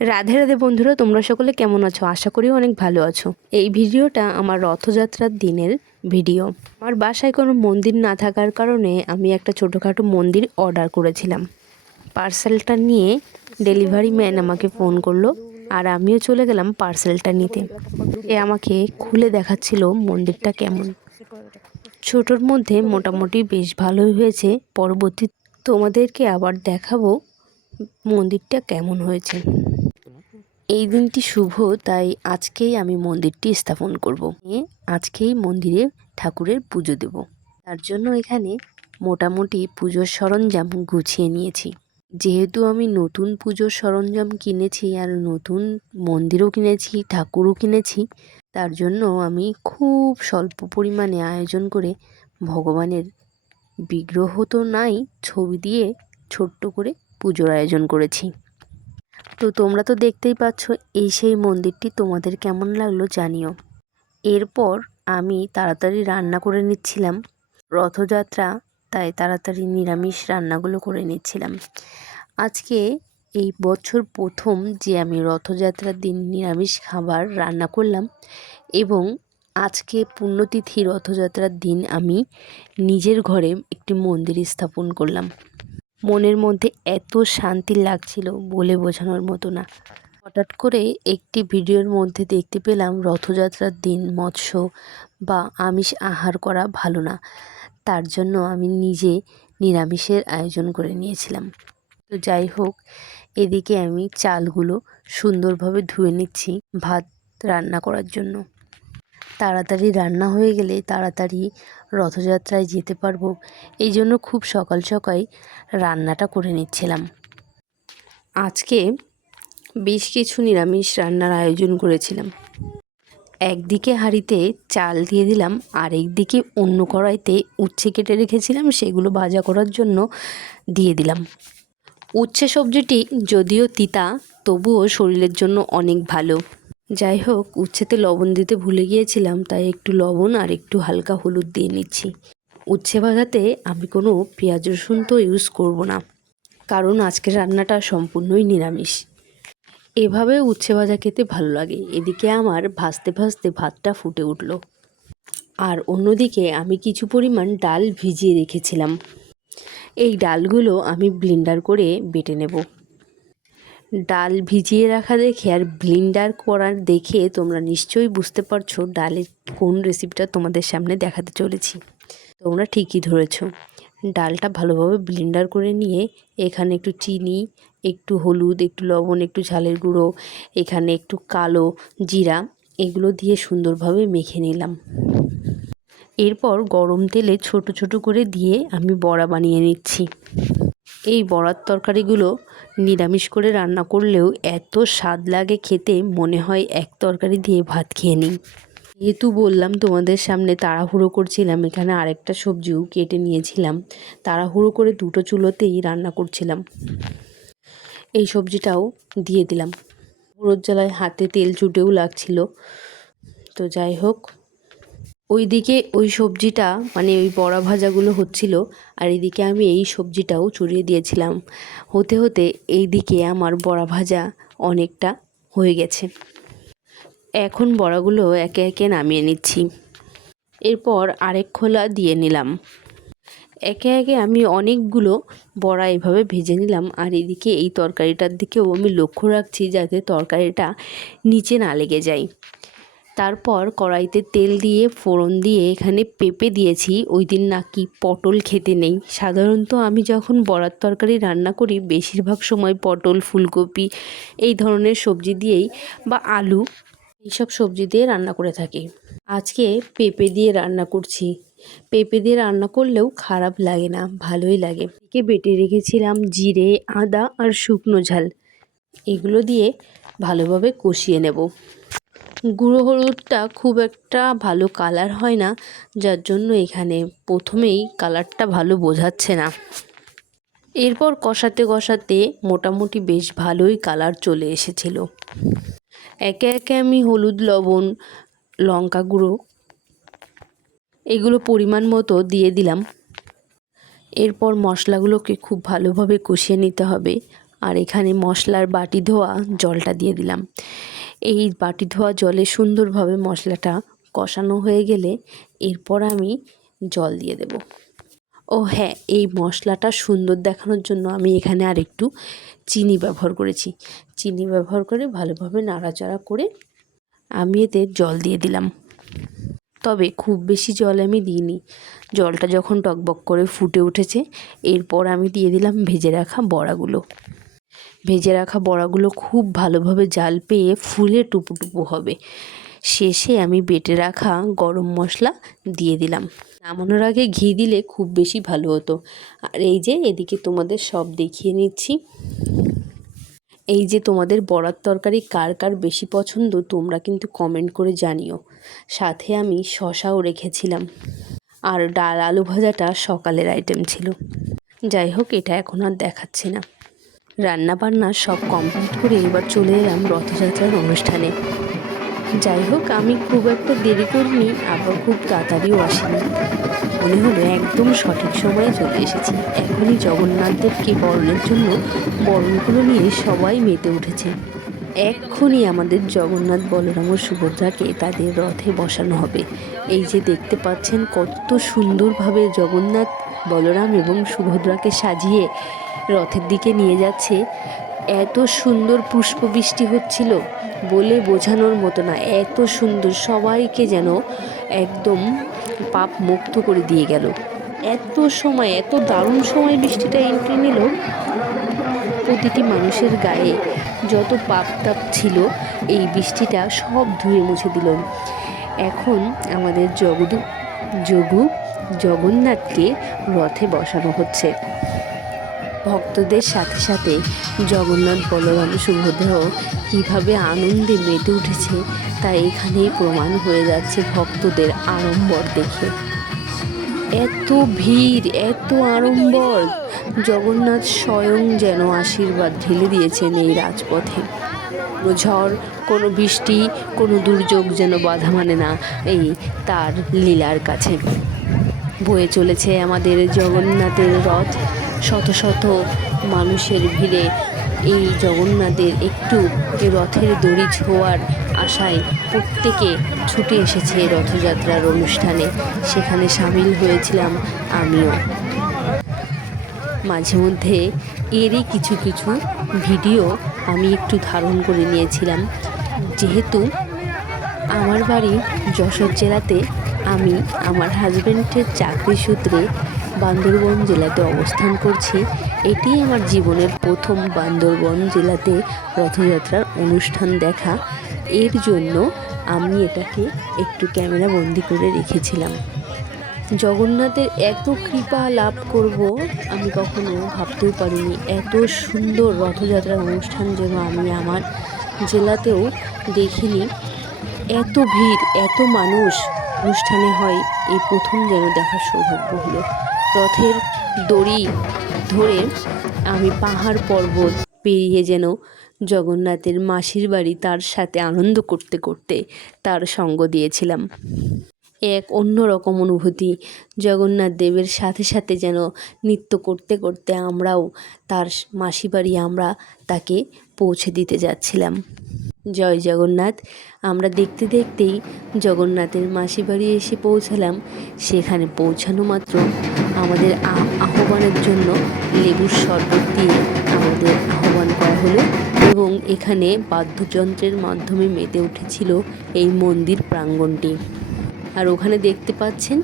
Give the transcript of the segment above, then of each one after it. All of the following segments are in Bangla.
রাধে রাধে বন্ধুরা, তোমরা সকলে কেমন আছো? আশা করি অনেক ভালো আছো। এই ভিডিওটা আমার রথযাত্রার দিনের ভিডিও। আমার বাসায় কোনো মন্দির না থাকার কারণে আমি একটা ছোটোখাটো মন্দির অর্ডার করেছিলাম। পার্সেলটা নিয়ে ডেলিভারি ম্যান আমাকে ফোন করলো আর আমিও চলে গেলাম পার্সেলটা নিতে। এ আমাকে খুলে দেখাচ্ছিল মন্দিরটা কেমন। ছোটোর মধ্যে মোটামুটি বেশ ভালোই হয়েছে। পরবর্তী তোমাদেরকে আবার দেখাবো মন্দিরটা কেমন হয়েছে। এই দিনটি শুভ, তাই আজকেই আমি মন্দিরটি স্থাপন করব। আজকেই মন্দিরে ঠাকুরের পুজো দেব। তার জন্য এখানে মোটামুটি পুজোর সরঞ্জাম গুছিয়ে নিয়েছি। যেহেতু আমি নতুন পুজোর সরঞ্জাম কিনেছি আর নতুন মন্দিরও কিনেছি, ঠাকুরও কিনেছি, তার জন্য আমি খুব স্বল্প পরিমাণে আয়োজন করে ভগবানের বিগ্রহ তো নাই, ছবি দিয়ে ছোট্ট করে পুজোর আয়োজন করেছি। তো তোমরা তো দেখতেই পাচ্ছ, এই সেই মন্দিরটি। তোমাদের কেমন লাগলো জানিও। এরপর আমি তাড়াতাড়ি রান্না করে নিচ্ছিলাম, রথযাত্রা তাই তাড়াতাড়ি নিরামিষ রান্নাগুলো করে নিচ্ছিলাম। আজকে এই বছর প্রথম যে আমি রথযাত্রার দিন নিরামিষ খাবার রান্না করলাম, এবং আজকে পুণ্যতিথি রথযাত্রার দিন আমি নিজের ঘরে একটি মন্দির স্থাপন করলাম। মনের মধ্যে এত শান্তি লাগছিল বলে বোঝানোর মতো না। হঠাৎ করে একটি ভিডিওর মধ্যে দেখতে পেলাম রথযাত্রার দিন মৎস্য বা আমিষ আহার করা ভালো না, তার জন্য আমি নিজে নিরামিষের আয়োজন করে নিয়েছিলাম। তো যাই হোক, এদিকে আমি চালগুলো সুন্দরভাবে ধুয়ে নিচ্ছি ভাত রান্না করার জন্য। তাড়াতাড়ি রান্না হয়ে গেলে তাড়াতাড়ি রথযাত্রায় যেতে পারবো, এই জন্য খুব সকাল সকাল রান্নাটা করে নিচ্ছিলাম। আজকে বেশ কিছু নিরামিষ রান্নার আয়োজন করেছিলাম। একদিকে হাঁড়িতে চাল দিয়ে দিলাম, আর একদিকে অন্য কড়াইতে উচ্ছে কেটে রেখেছিলাম, সেগুলো ভাজা করার জন্য দিয়ে দিলাম। উচ্ছে সবজিটি যদিও তিতা, তবুও শরীরের জন্য অনেক ভালো। যাই হোক, উচ্ছেতে লবণ দিতে ভুলে গিয়েছিলাম, তাই একটু লবণ আর একটু হালকা হলুদ দিয়ে নিচ্ছি। উচ্ছে ভাজাতে আমি কোনো পেঁয়াজ রসুন তো ইউজ করব না, কারণ আজকের রান্নাটা সম্পূর্ণই নিরামিষ। এভাবে উচ্ছে ভাজা খেতে ভালো লাগে। এদিকে আমার ভাজতে ভাজতে ভাতটা ফুটে উঠল, আর অন্যদিকে আমি কিছু পরিমাণ ডাল ভিজিয়ে রেখেছিলাম। এই ডালগুলো আমি ব্লেন্ডার করে বেটে নেব। ডাল ভিজিয়ে রাখা দেখে আর ব্লেন্ডার করার দেখে তোমরা নিশ্চয়ই বুঝতে পারছো ডালের কোন রেসিপিটা তোমাদের সামনে দেখাতে চলেছি। তোমরা ঠিকই ধরেছো। ডালটা ভালোভাবে ব্লেন্ডার করে নিয়ে এখানে একটু চিনি, একটু হলুদ, একটু লবণ, একটু ঝালের গুঁড়ো, এখানে একটু কালো জিরা, এগুলো দিয়ে সুন্দরভাবে মেখে নিলাম। এরপর গরম তেলে ছোট ছোট করে দিয়ে আমি বড়া বানিয়ে নিচ্ছি। এই বড়ার তরকারিগুলো নিরামিষ করে রান্না করলেও এত স্বাদ লাগে খেতে, মনে হয় এক তরকারি দিয়ে ভাত খেয়ে নিই। যেহেতু বললাম তোমাদের সামনে তাড়াহুড়ো করছিলাম, এখানে আরেকটা সবজিও কেটে নিয়েছিলাম। তাড়াহুড়ো করে দুটো চুলোতেই রান্না করছিলাম। এই সবজিটাও দিয়ে দিলাম। গুঁড়োর জ্বালায় হাতে তেল চুটেও লাগছিল। তো যাই হোক, ওইদিকে ওই সবজিটা মানে ওই বড়া ভাজাগুলো হচ্ছিল, আর এদিকে আমি এই সবজিটাও চড়িয়ে দিয়েছিলাম। হতে হতে এইদিকে আমার বড়া ভাজা অনেকটা হয়ে গেছে। এখন বড়াগুলো একে একে নামিয়ে নিচ্ছি। এরপর আরেক খোলা দিয়ে নিলাম। একে একে আমি অনেকগুলো বড়া এভাবে ভেজে নিলাম, আর এদিকে এই তরকারিটার দিকেও আমি লক্ষ্য রাখছি যাতে তরকারিটা নিচে না লেগে যায়। তারপর কড়াইতে তেল দিয়ে ফোড়ন দিয়ে এখানে পেঁপে দিয়েছি। ওই দিন নাকি পটল খেতে নেই। সাধারণত আমি যখন বড়ার তরকারি রান্না করি বেশিরভাগ সময় পটল, ফুলকপি এই ধরনের সবজি দিয়েই, বা আলু, এইসব সবজি দিয়ে রান্না করে থাকি। আজকে পেঁপে দিয়ে রান্না করছি। পেঁপে দিয়ে রান্না করলেও খারাপ লাগে না, ভালোই লাগে। একে বেটে রেখেছিলাম জিরে, আদা আর শুকনো ঝাল, এগুলো দিয়ে ভালোভাবে কষিয়ে নেব। গুঁড়ো হলুদটা খুব একটা ভালো কালার হয় না, যার জন্য এখানে প্রথমেই কালারটা ভালো বোঝাচ্ছে না। এরপর কষাতে কষাতে মোটামুটি বেশ ভালোই কালার চলে এসেছিল। একে একে আমি হলুদ, লবণ, লঙ্কা গুঁড়ো এগুলো পরিমাণ মতো দিয়ে দিলাম। এরপর মশলাগুলোকে খুব ভালোভাবে কষিয়ে নিতে হবে, আর এখানে মশলার বাটি ধোয়া জলটা দিয়ে দিলাম। এই বাটি ধোয়া জলে সুন্দরভাবে মশলাটা কষানো হয়ে গেলে এরপর আমি জল দিয়ে দেব। ও হ্যাঁ, এই মশলাটা সুন্দর দেখানোর জন্য আমি এখানে আর একটু চিনি ব্যবহার করেছি। চিনি ব্যবহার করে ভালোভাবে নাড়াচাড়া করে আমি এতে জল দিয়ে দিলাম। তবে খুব বেশি জল আমি দিইনি। জলটা যখন টকবক করে ফুটে উঠেছে এরপর আমি দিয়ে দিলাম ভেজে রাখা বড়াগুলো। ভেজে রাখা বড়াগুলো খুব ভালোভাবে জাল পেয়ে ফুলে টুপু হবে। শেষে আমি বেটে রাখা গরম মশলা দিয়ে দিলাম। নামানোর আগে ঘি দিলে খুব বেশি ভালো হতো। আর এই যে এদিকে তোমাদের সব দেখিয়ে নিচ্ছি। এই যে তোমাদের বড়ার তরকারি কার কার বেশি পছন্দ তোমরা কিন্তু কমেন্ট করে জানিও। সাথে আমি শশাও রেখেছিলাম। আর ডাল আলু ভাজাটা সকালের আইটেম ছিল। যাই হোক, এটা এখন আর দেখাচ্ছি না। রান্না বান্না সব কমপ্লিট করে এবার চলে এলাম রথযাত্রার অনুষ্ঠানে। যাই হোক, আমি খুব একটা দেরি করিনি, আবার খুব তাড়াতাড়িও আসিনি। মনে হলো একদম সঠিক সময়ে চলে এসেছি। এখনই জগন্নাথদেবকে বরণের জন্য বরণগুলো নিয়ে সবাই মেতে উঠেছে। এক্ষুনি আমাদের জগন্নাথ বলরাম ও সুভদ্রাকে তাদের রথে বসানো হবে। এই যে দেখতে পাচ্ছেন কত সুন্দরভাবে জগন্নাথ বলরাম এবং সুভদ্রাকে সাজিয়ে রথের দিকে নিয়ে যাচ্ছে। এত সুন্দর পুষ্পবৃষ্টি হচ্ছিল বলে বোঝানোর মতো না। এত সুন্দর, সবাইকে যেন একদম পাপ মুক্ত করে দিয়ে গেল। এত সময়, এত দারুণ সময় বৃষ্টিটা এন্ট্রি নিল। প্রতিটি মানুষের গায়ে যত পাপ তাপ ছিল এই বৃষ্টিটা সব ধুয়ে মুছে দিল। এখন আমাদের জগন্নাথকে রথে বসানো হচ্ছে। ভক্তদের সাথে সাথে জগন্নাথ বলরাম সুভদ্রাও কীভাবে আনন্দে মেতে উঠেছে তা এখানেই প্রমাণ হয়ে যাচ্ছে ভক্তদের আড়ম্বর দেখে। এত ভিড়, এত আড়ম্বর, জগন্নাথ স্বয়ং যেন আশীর্বাদ ঢেলে দিয়েছেন এই রাজপথে। কোনো ঝড়, কোনো বৃষ্টি, কোনো দুর্যোগ যেন বাধা মানে না এই তার লীলার কাছে। বয়ে চলেছে আমাদের জগন্নাথের রথ। শত শত মানুষের ভিড়ে এই জগন্নাথের একটু রথের দড়ি ছোঁয়ার আশায় প্রত্যেকে ছুটে এসেছে রথযাত্রার অনুষ্ঠানে। সেখানে সামিল হয়েছিলাম আমিও। মাঝে মধ্যে এরই কিছু কিছু ভিডিও আমি একটু ধারণ করে নিয়েছিলাম। যেহেতু আমার বাড়ি যশোর জেলাতে, আমি আমার হাজব্যান্ডের চাকরি সূত্রে বান্দরবন জেলাতে অবস্থান করছি। এটি আমার জীবনের প্রথম বান্দরবন জেলাতে রথযাত্রার অনুষ্ঠান দেখা। এর জন্য আমি এটাকে একটু ক্যামেরা বন্দি করে রেখেছিলাম। জগন্নাথের এত কৃপা লাভ করব আমি কখনো ভাবতেও পারিনি। এত সুন্দর রথযাত্রার অনুষ্ঠান যেন আমি আমার জেলাতেও দেখিনি। এত ভিড়, এত মানুষ অনুষ্ঠানে হয় এই প্রথম যেন দেখার সৌভাগ্য হলো। রথের দড়ি ধরে আমি পাহাড় পর্বত পেরিয়ে যেন জগন্নাথের মাসির বাড়ি তার সাথে আনন্দ করতে করতে তার সঙ্গ দিয়েছিলাম। এক অন্যরকম অনুভূতি। জগন্নাথ দেবের সাথে সাথে যেন নৃত্য করতে করতে আমরাও তার মাসি বাড়ি আমরা তাকে পৌঁছে দিতে যাচ্ছিলাম। জয় জগন্নাথ। আমরা দেখতে দেখতেই জগন্নাথের মাসি বাড়ি এসে পৌঁছালাম। সেখানে পৌঁছানো মাত্র আমাদের আহ্বানের জন্য লেবুর শরবত দিয়ে আমাদের আহ্বান করা হলো এবং এখানে বাদ্যযন্ত্রের মাধ্যমে মেতে উঠেছিল এই মন্দির প্রাঙ্গণটি। আর ওখানে দেখতে পাচ্ছেন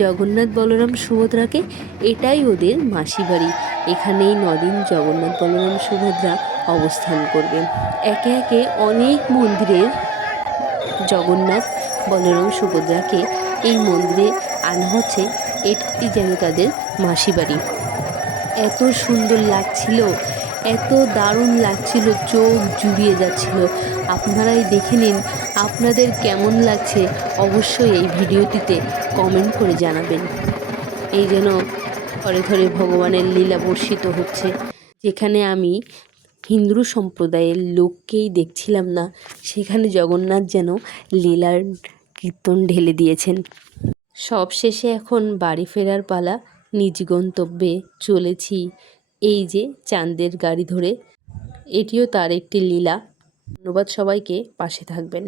জগন্নাথ বলরাম সুভদ্রাকে, এটাই ওদের মাসি বাড়ি। এখানেই 9 দিন জগন্নাথ বলরাম সুভদ্রা অবস্থান করবে। একে একে অনেক মন্দিরের জগন্নাথ বলরাম সুভদ্রাকে এই মন্দিরে আনা হচ্ছে। এটি যেন তাদের মাসি বাড়ি। এত সুন্দর লাগছিল, এত দারুণ লাগছিল, চোখ জুড়িয়ে যাচ্ছিল। আপনারাই দেখে নিন আপনাদের কেমন লাগছে, অবশ্যই এই ভিডিওটিতে কমেন্ট করে জানাবেন। এই যেন থরে থরে ভগবানের লীলা বর্ষিত হচ্ছে। যেখানে আমি হিন্দু সম্প্রদায়ের লোককেই দেখছিলাম না, সেখানে জগন্নাথ যেন লীলার কীর্তন ঢেলে দিয়েছেন। সব শেষে এখন বাড়ি ফেরার পালা। নিজ গন্তব্যে চলেছি এই যে চাঁদের গাড়ি ধরে। এটিও তার একটি লীলা। ধন্যবাদ সবাইকে, পাশে থাকবেন।